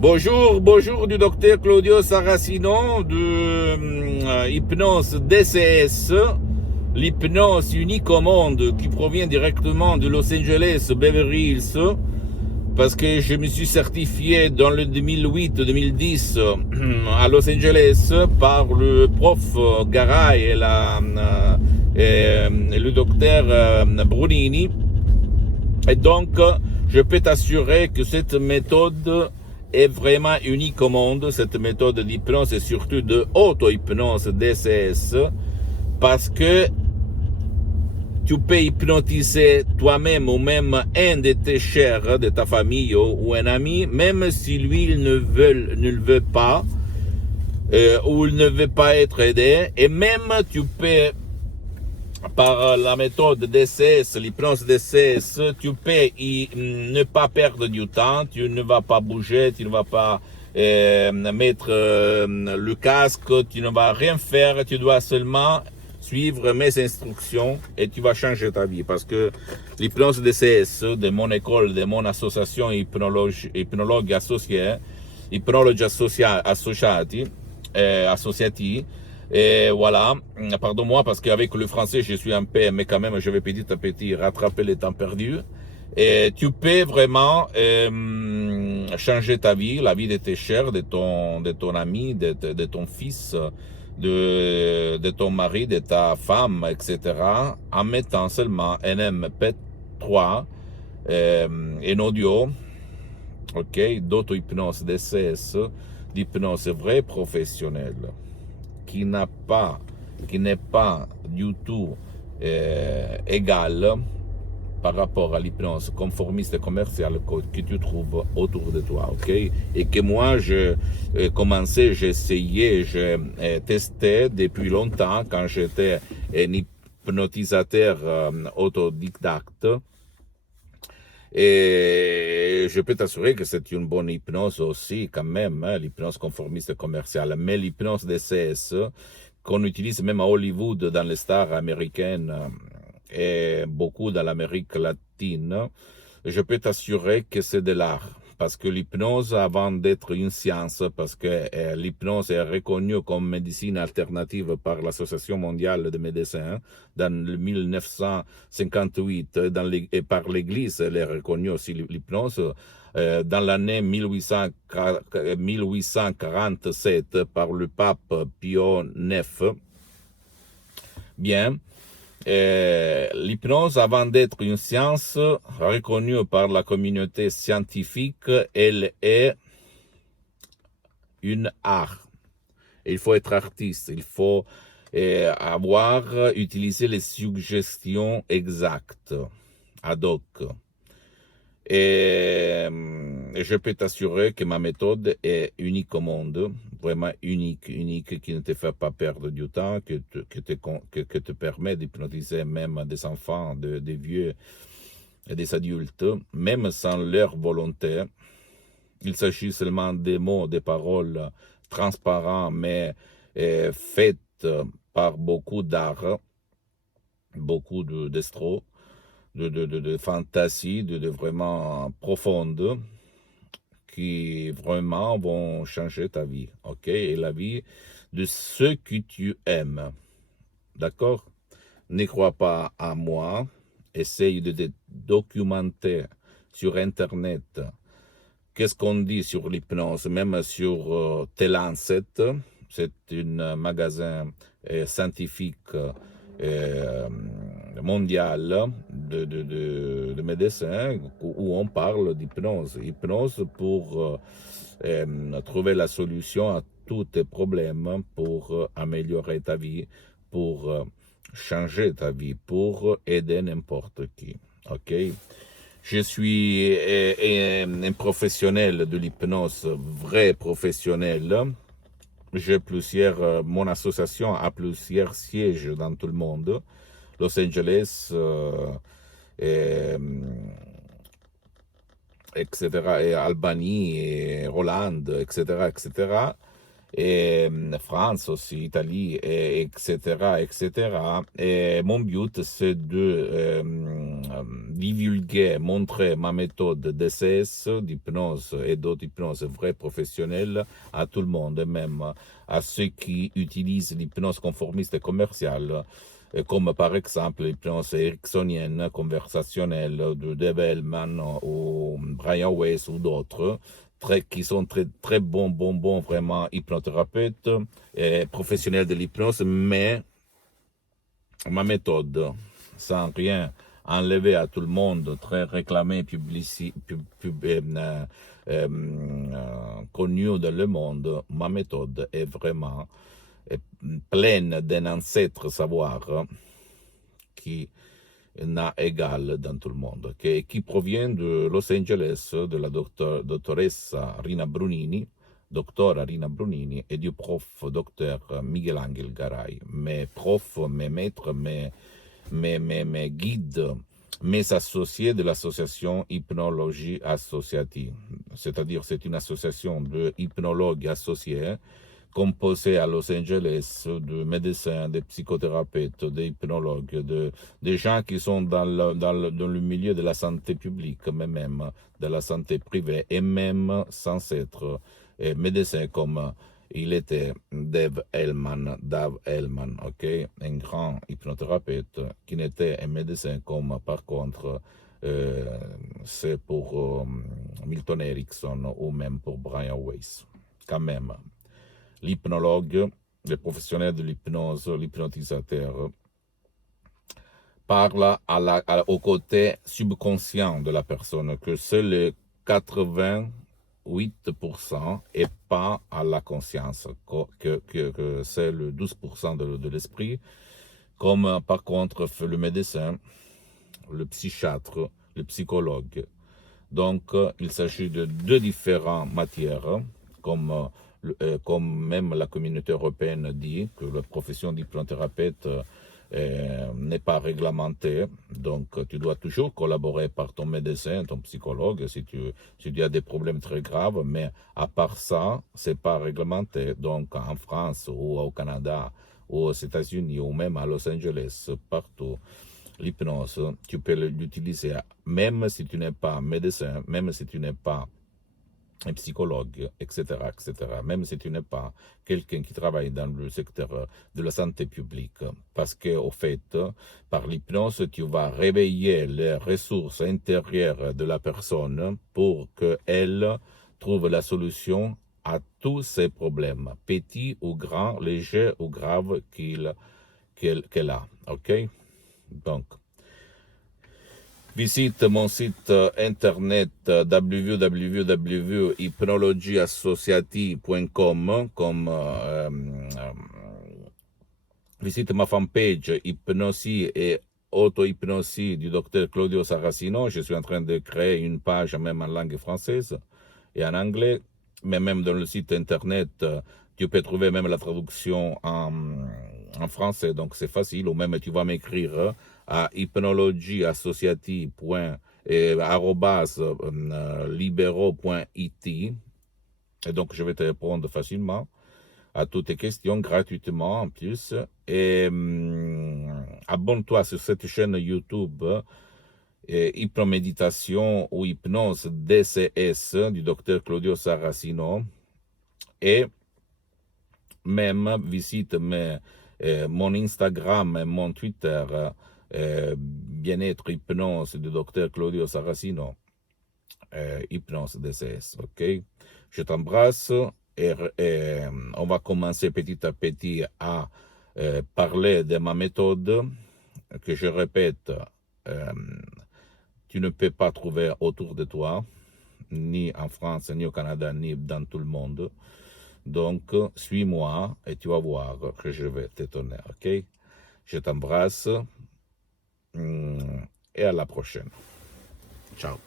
Bonjour du docteur Claudio Saracino de Hypnose DCS, l'hypnose unique au monde qui provient directement de Los Angeles, Beverly Hills, parce que je me suis certifié dans le 2008-2010 à Los Angeles par le prof Garay et le docteur Brunini. Et donc, je peux t'assurer que cette méthode est vraiment unique au monde, cette méthode d'hypnose et surtout de auto-hypnose DCS, parce que tu peux hypnotiser toi-même ou même un de tes chers, de ta famille ou un ami, même si lui il ne le veut pas ou il ne veut pas être aidé, et même tu peux par la méthode DCS, l'hypnose DCS, tu peux ne pas perdre du temps, tu ne vas pas bouger, tu ne vas pas mettre le casque, tu ne vas rien faire, tu dois seulement suivre mes instructions et tu vas changer ta vie. Parce que l'hypnose DCS de mon école, de mon association hypnologue associée, hypnologi associati, et voilà, pardon-moi parce qu'avec le français je suis un peu, mais quand même je vais petit à petit rattraper le temps perdu. Et tu peux vraiment changer ta vie, la vie de tes chers, de ton ami, de ton fils, de ton mari, de ta femme, etc. en mettant seulement un MP3, un audio, ok, d'auto-hypnose DCS, d'hypnose vraie professionnelle, qui n'est pas du tout égal par rapport à l'hypnose conformiste et commerciale que tu trouves autour de toi, ok? Et que moi, j'ai commencé, j'ai essayé, j'ai testé depuis longtemps quand j'étais un hypnotisateur autodidacte. Et je peux t'assurer que c'est une bonne hypnose aussi, quand même, hein, l'hypnose conformiste commerciale. Mais l'hypnose DCS, qu'on utilise même à Hollywood, dans les stars américaines et beaucoup dans l'Amérique latine, je peux t'assurer que c'est de l'art. Parce que l'hypnose, avant d'être une science, parce que l'hypnose est reconnue comme médecine alternative par l'Association mondiale des médecins dans le 1958, et par l'Église, elle est reconnue aussi l'hypnose. Dans l'année 1847 par le pape Pio IX. Bien. L'hypnose, avant d'être une science reconnue par la communauté scientifique, elle est une art. Il faut être artiste, il faut utiliser les suggestions exactes, ad hoc. Et je peux t'assurer que ma méthode est unique au monde, vraiment unique, qui ne te fait pas perdre du temps, que te permet d'hypnotiser même des enfants, des vieux et des adultes, même sans leur volonté. Il s'agit seulement des mots, des paroles transparents, mais faites par beaucoup d'art, beaucoup d'estro, de fantaisie, de vraiment profonde, qui vraiment vont changer ta vie, ok? Et la vie de ceux que tu aimes, d'accord? Ne crois pas à moi, essaye de te documenter sur Internet. Qu'est-ce qu'on dit sur l'hypnose, même sur T-Lancet, c'est un magasin scientifique mondial de médecins où on parle d'hypnose. Hypnose pour trouver la solution à tous tes problèmes, pour améliorer ta vie, pour changer ta vie, pour aider n'importe qui. Ok? Je suis un professionnel de l'hypnose, vrai professionnel. Mon association a plusieurs sièges dans tout le monde. Los Angeles, etc., et Albany, et Hollande, etc., etc. et France aussi, Italie, etc., etc. Et mon but, c'est de divulguer, montrer ma méthode DCS, d'hypnose et d'autres hypnoses vraies professionnelles à tout le monde, même à ceux qui utilisent l'hypnose conformiste et commerciale, comme par exemple l'hypnose ericksonienne, conversationnelle de Dave Hellman ou Brian Weiss ou d'autres, qui sont très bons, vraiment hypnothérapeutes et professionnels de l'hypnose, mais ma méthode, sans rien enlever à tout le monde, très réclamée, connue dans le monde, ma méthode est vraiment pleine d'un ancêtre savoir qui n'a égal dans tout le monde, qui provient de Los Angeles, de la dottoressa Rina Brunini, doctora Rina Brunini, et du prof docteur Miguel Angel Garay, mes profs, mes maîtres, mes guides, mes associés de l'association Hypnologie Associative. C'est-à-dire, c'est une association de hypnologues associés composé à Los Angeles de médecins, de psychothérapeutes, d'hypnologues, des gens qui sont dans le milieu de la santé publique, mais même de la santé privée, et même sans être médecin comme il était Dave Hellman, ok, un grand hypnothérapeute qui n'était un médecin comme par contre c'est pour Milton Erickson ou même pour Brian Weiss, quand même. L'hypnologue, le professionnel de l'hypnose, l'hypnotisateur, parle au côté subconscient de la personne, que c'est le 88% et pas à la conscience, que c'est le 12% de l'esprit, comme par contre le médecin, le psychiatre, le psychologue. Donc, il s'agit de deux différentes matières, comme même la communauté européenne dit que la profession d'hypnothérapeute n'est pas réglementée. Donc, tu dois toujours collaborer par ton médecin, ton psychologue, si tu as des problèmes très graves. Mais à part ça, c'est pas réglementé. Donc, en France ou au Canada ou aux États-Unis ou même à Los Angeles, partout, l'hypnose, tu peux l'utiliser même si tu n'es pas médecin, même si tu n'es pas un psychologue, etc., etc., même si tu n'es pas quelqu'un qui travaille dans le secteur de la santé publique. Parce que, au fait, par l'hypnose, tu vas réveiller les ressources intérieures de la personne pour qu'elle trouve la solution à tous ses problèmes, petits ou grands, légers ou graves qu'elle a. OK? Donc, visite mon site internet www.hypnologieassociative.com, visite ma fanpage Hypnosie et auto-hypnosie du docteur Claudio Saracino. Je suis en train de créer une page même en langue française et en anglais, mais même dans le site internet, tu peux trouver même la traduction en français, donc c'est facile, ou même tu vas m'écrire à hypnologieassociative.libero.it et donc je vais te répondre facilement à toutes tes questions gratuitement en plus. Et abonne-toi sur cette chaîne YouTube Hypnoméditation ou Hypnose DCS du docteur Claudio Saracino. Et même visite mon Instagram et mon Twitter, Bien-être Hypnose du docteur Claudio Saracino, Hypnose DCS, ok? Je t'embrasse et on va commencer petit à petit à parler de ma méthode que je répète, tu ne peux pas trouver autour de toi, ni en France, ni au Canada, ni dans tout le monde. Donc, suis-moi et tu vas voir que je vais t'étonner, ok? Je t'embrasse et à la prochaine. Ciao.